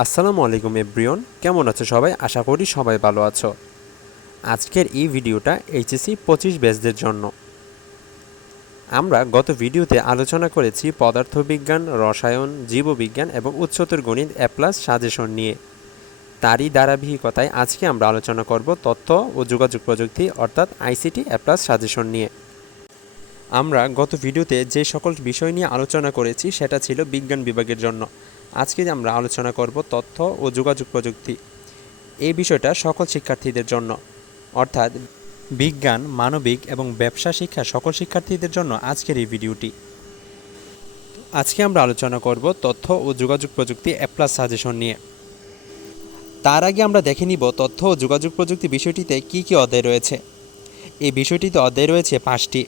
আসসালামু আলাইকুম এভরিওয়ান, কেমন আছো সবাই? আশা করি সবাই ভালো আছো। আজকের এই ভিডিওটা এইচএসসি 25 ব্যাচদের জন্য। আমরা গত ভিডিওতে আলোচনা করেছি পদার্থবিজ্ঞান, রসায়ন, জীববিজ্ঞান এবং উচ্চতর গণিত A+ সাজেশন নিয়ে। তারই ধারাবাহিকতায় আজকে আমরা আলোচনা করব তথ্য ও যোগাযোগ প্রযুক্তি অর্থাৎ আইসিটি A+ সাজেশন নিয়ে। আমরা গত ভিডিওতে যে সকল বিষয় নিয়ে আলোচনা করেছি সেটা ছিল বিজ্ঞান বিভাগের জন্য। আজকে আমরা আলোচনা করব তথ্য ও যোগাযোগ প্রযুক্তি। এই বিষয়টা সকল শিক্ষার্থীদের জন্য, অর্থাৎ বিজ্ঞান, মানবিক এবং ব্যবসা শিক্ষা সকল শিক্ষার্থীদের জন্য আজকের এই ভিডিওটি। আজকে আমরা আলোচনা করব তথ্য ও যোগাযোগ প্রযুক্তি A+ সাজেশন নিয়ে। তার আগে আমরা দেখে নিব তথ্য ও যোগাযোগ প্রযুক্তি বিষয়টিতে কি কি অধ্যায় রয়েছে। এই বিষয়টিতে অধ্যায় রয়েছে 5টি।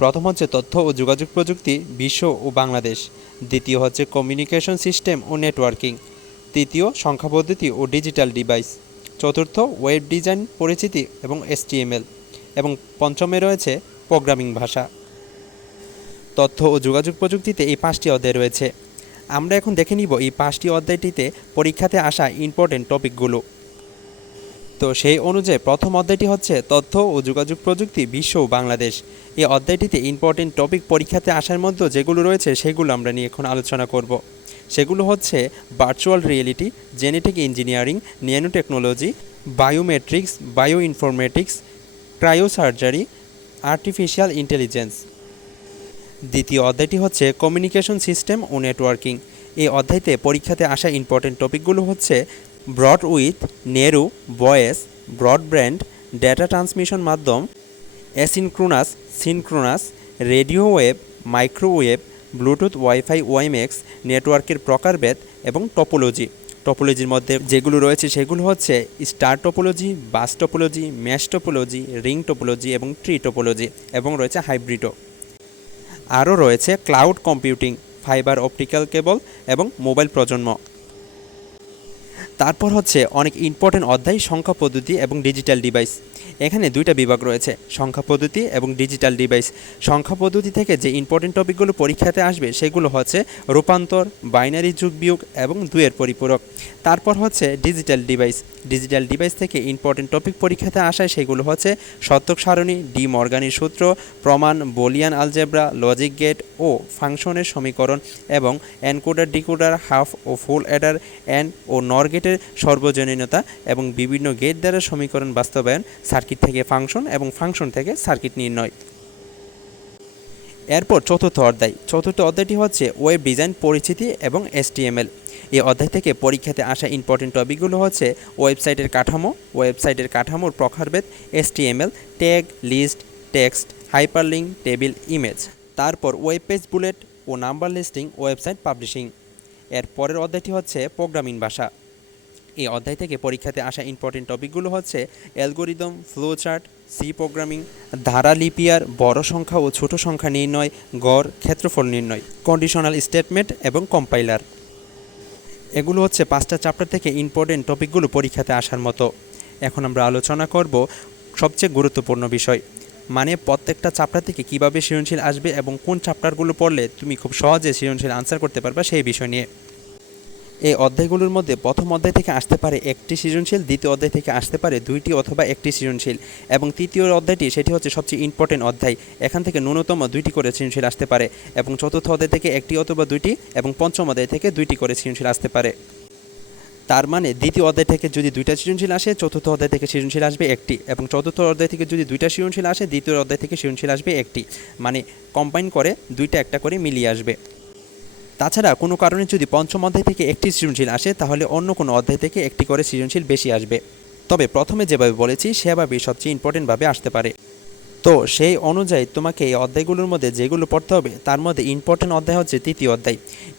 প্রথম হচ্ছে তথ্য ও যোগাযোগ প্রযুক্তি বিশ্ব ও বাংলাদেশ, দ্বিতীয় হচ্ছে কমিউনিকেশন সিস্টেম ও নেটওয়ার্কিং, তৃতীয় সংখ্যা পদ্ধতি ও ডিজিটাল ডিভাইস, চতুর্থ ওয়েব ডিজাইন পরিচিতি এবং HTML, এবং পঞ্চমে রয়েছে প্রোগ্রামিং ভাষা। তথ্য ও যোগাযোগ প্রযুক্তিতে এই 5টি অধ্যায় রয়েছে। আমরা এখন দেখে নিব এই 5টি অধ্যায়টিতে পরীক্ষাতে আসা ইম্পর্টেন্ট টপিকগুলো। তো সেই অনুযায়ী প্রথম অধ্যায়টি হচ্ছে তথ্য ও যোগাযোগ প্রযুক্তি বিশ্ব ও বাংলাদেশ। এই অধ্যায়টিতে ইম্পর্টেন্ট টপিক পরীক্ষাতে আসার মধ্যে যেগুলো রয়েছে সেগুলো আমরা নিয়ে এখন আলোচনা করব। সেগুলো হচ্ছে virtual reality, genetic engineering, nano technology, biometrics, bio informatics, cryosurgery, artificial intelligence. দ্বিতীয় অধ্যায়টি হচ্ছে কমিউনিকেশন সিস্টেম ও নেটওয়ার্কিং। এই অধ্যায়তে পরীক্ষাতে আসা ইম্পর্টেন্ট টপিকগুলো হচ্ছে ব্রডউইথ, নেরু, ভয়েস, ব্রডব্যান্ড, ডেটা ট্রান্সমিশন মাধ্যম, asynchronous, synchronous, radio wave, microwave, Bluetooth, wifi, WiMAX, নেটওয়ার্কের প্রকারভেদ এবং টপোলজি। টপোলজির মধ্যে যেগুলো রয়েছে সেগুলো হচ্ছে star topology, bus topology, mash topology, ring topology এবং ট্রি টপোলজি, এবং রয়েছে হাইব্রিডও। আরও রয়েছে ক্লাউড কম্পিউটিং, ফাইবার অপটিক্যাল কেবল এবং মোবাইল প্রজন্ম। তারপর হচ্ছে অনেক ইম্পর্টেন্ট অধ্যায় সংখ্যা পদ্ধতি এবং ডিজিটাল ডিভাইস। এখানে দুইটা বিভাগ রয়েছে, সংখ্যা পদ্ধতি এবং ডিজিটাল ডিভাইস। সংখ্যা পদ্ধতি থেকে যে ইম্পর্টেন্ট টপিকগুলো পরীক্ষাতে আসবে সেগুলো হচ্ছে রূপান্তর, বাইনারি যুগ বিয়োগ এবং দুইয়ের পরিপূরক। তারপর হচ্ছে ডিজিটাল ডিভাইস। ডিজিটাল ডিভাইস থেকে ইম্পর্টেন্ট টপিক পরীক্ষাতে আসায় সেগুলো হচ্ছে শতক সারণী, ডি মর্গানের সূত্র, প্রমাণ, বুলিয়ান আলজেব্রা, লজিক গেট ও ফাংশনের সমীকরণ, এবং এনকোডার, ডিকোডার, হাফ ও ফুল অ্যাডার, অ্যান্ড ও নর গেটের সর্বজনীনতা এবং বিভিন্ন গেট দ্বারা সমীকরণ বাস্তবায়ন, সার্কিট থেকে ফাংশন এবং ফাংশন থেকে সার্কিট নির্ণয়। এরপর চতুর্থ অধ্যায়টি হচ্ছে ওয়েব ডিজাইন পরিচিতি এবং HTML। এই অধ্যায় থেকে পরীক্ষাতে আসা ইম্পর্টেন্ট টপিকগুলো হচ্ছে ওয়েবসাইটের কাঠামো, ওয়েবসাইটের কাঠামোর প্রকারভেদ, HTML, tag, list, text, hyperlink, table, image. তারপর ওয়েব পেজ বুলেট ও নাম্বার লিস্টিং, ওয়েবসাইট পাবলিশিং। এর পরের অধ্যায়টি হচ্ছে প্রোগ্রামিং ভাষা। এই অধ্যায় থেকে পরীক্ষাতে আসা ইম্পর্টেন্ট টপিকগুলো হচ্ছে অ্যালগোরিদম, ফ্লোচার্ট, সি প্রোগ্রামিং, ধারা লিপিয়ার, বড় সংখ্যা ও ছোট সংখ্যা নির্ণয়, গড়, ক্ষেত্রফল নির্ণয়, কন্ডিশনাল স্টেটমেন্ট এবং কম্পাইলার। এগুলো হচ্ছে 5টা চ্যাপ্টার থেকে ইম্পর্টেন্ট টপিকগুলো পরীক্ষাতে আসার মতো। এখন আমরা আলোচনা করব সবচেয়ে গুরুত্বপূর্ণ বিষয়, মানে প্রত্যেকটা চ্যাপ্টার থেকে কীভাবে সৃজনশীল আসবে এবং কোন চ্যাপ্টারগুলো পড়লে তুমি খুব সহজে সৃজনশীল আনসার করতে পারবে সেই বিষয় নিয়ে। এই অধ্যায়গুলোর মধ্যে প্রথম অধ্যায় থেকে আসতে পারে একটি সৃজনশীল, দ্বিতীয় অধ্যায় থেকে আসতে পারে 2টি অথবা 1টি সৃজনশীল, এবং তৃতীয় অধ্যায়টি সেটি হচ্ছে সবচেয়ে ইম্পর্টেন্ট অধ্যায়। এখান থেকে ন্যূনতম 2টি করে সৃজনশীল আসতে পারে, এবং চতুর্থ অধ্যায় থেকে 1টি অথবা 2টি, এবং পঞ্চম অধ্যায় থেকে 2টি করে সৃজনশীল আসতে পারে। তার মানে দ্বিতীয় অধ্যায় থেকে যদি 2টা সৃজনশীল আসে, চতুর্থ অধ্যায় থেকে সৃজনশীল আসবে 1টি, এবং চতুর্থ অধ্যায় থেকে যদি 2টা সৃজনশীল আসে, দ্বিতীয় অধ্যায় থেকে সৃজনশীল আসবে 1টি। মানে কম্বাইন করে 2টা একটা করে মিলিয়ে আসবে। তাছাড়া কোনো কারণে যদি পঞ্চম অধ্যায় থেকে 1টি সৃজনশীল আসে, তাহলে অন্য কোনো অধ্যায় থেকে 1টি করে সৃজনশীল বেশি আসবে। তবে প্রথমে যেভাবে বলেছি সেভাবেই সবচেয়ে ইম্পর্টেন্টভাবে আসতে পারে। তো সেই অনুযায়ী তোমাকে এই অধ্যায়গুলোর মধ্যে যেগুলো পড়তে হবে তার মধ্যে ইম্পর্টেন্ট অধ্যায় হচ্ছে তৃতীয় অধ্যায়।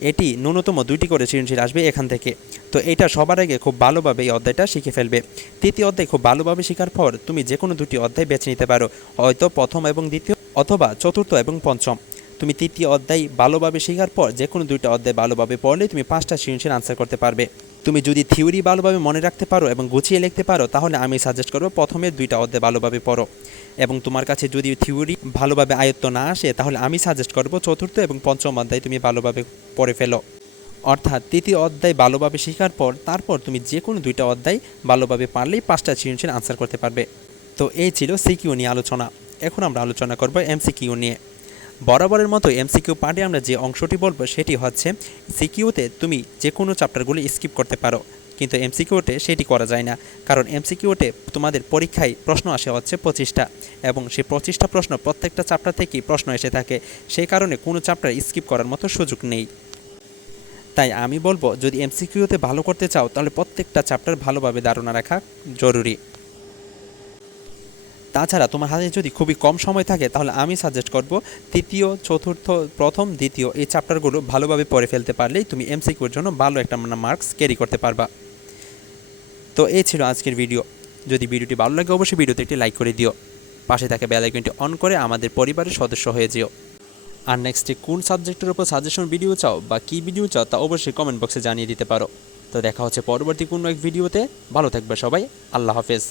এটি ন্যূনতম 2টি করে সৃজনশীল আসবে এখান থেকে। তো এটা সবার আগে খুব ভালোভাবে এই অধ্যায়টা শিখে ফেলবে। তৃতীয় অধ্যায় খুব ভালোভাবে শেখার পর তুমি যে কোনো 2টি অধ্যায় বেছে নিতে পারো, হয়তো প্রথম এবং দ্বিতীয়, অথবা চতুর্থ এবং পঞ্চম। তুমি তৃতীয় অধ্যায় ভালোভাবে শেখার পর যে কোনো 2টা অধ্যায় ভালোভাবে পড়লে তুমি 5টা সৃজনশীল আনসার করতে পারবে। তুমি যদি থিওরি ভালোভাবে মনে রাখতে পারো এবং গুছিয়ে লিখতে পারো, তাহলে আমি সাজেস্ট করবো প্রথমের 2টা অধ্যায় ভালোভাবে পড়ো। এবং তোমার কাছে যদি থিওরি ভালোভাবে আয়ত্ত না আসে, তাহলে আমি সাজেস্ট করবো চতুর্থ এবং পঞ্চম অধ্যায় তুমি ভালোভাবে পড়ে ফেলো। অর্থাৎ তৃতীয় অধ্যায় ভালোভাবে শেখার পর তারপর তুমি যে কোনো 2টা অধ্যায় ভালোভাবে পারলেই 5টা সৃজনশীল আনসার করতে পারবে। তো এই ছিল সিকিউ নিয়ে আলোচনা। এখন আমরা আলোচনা করব এমসিকিউ নিয়ে। বরাবরের মতো এমসিকিউ পার্টে আমরা যে অংশটি বলবো সেটি হচ্ছে সিকিউতে তুমি যে কোনো চ্যাপ্টারগুলি স্কিপ করতে পারো, কিন্তু এমসিকিউতে সেটি করা যায় না। কারণ এমসিকিউতে তোমাদের পরীক্ষায় প্রশ্ন আসে হচ্ছে 25টা, এবং সেই 25টা প্রশ্ন প্রত্যেকটা চ্যাপ্টার থেকেই প্রশ্ন এসে থাকে। সেই কারণে কোনো চ্যাপ্টার স্কিপ করার মতো সুযোগ নেই। তাই আমি বলবো, যদি এমসিকিউতে ভালো করতে চাও তাহলে প্রত্যেকটা চ্যাপ্টার ভালোভাবে ধারণা রাখা জরুরি। তাছাড়া তোমার হাতে যদি খুবই কম সময় থাকে তাহলে আমি সাজেস্ট করব তৃতীয়, চতুর্থ, প্রথম, দ্বিতীয় এই চ্যাপ্টারগুলো ভালোভাবে পড়ে ফেলতে পারলেই তুমি এমসিকিউর জন্য ভালো একটা মার্কস ক্যারি করতে পারবা। তো এই ছিল আজকের ভিডিও। যদি ভিডিওটি ভালো লাগে অবশ্যই ভিডিওতে একটি লাইক করে দিও। পাশে থাকা বেল আইকনটি অন করে আমাদের পরিবারের সদস্য হয়ে যেও। আর নেক্সটে কোন সাবজেক্টের উপর সাজেশন ভিডিও চাও বা কী ভিডিও চাও তা অবশ্যই কমেন্ট বক্সে জানিয়ে দিতে পারো। তো দেখা হচ্ছে পরবর্তী কোনো এক ভিডিওতে। ভালো থাকবে সবাই। আল্লাহ হাফেজ।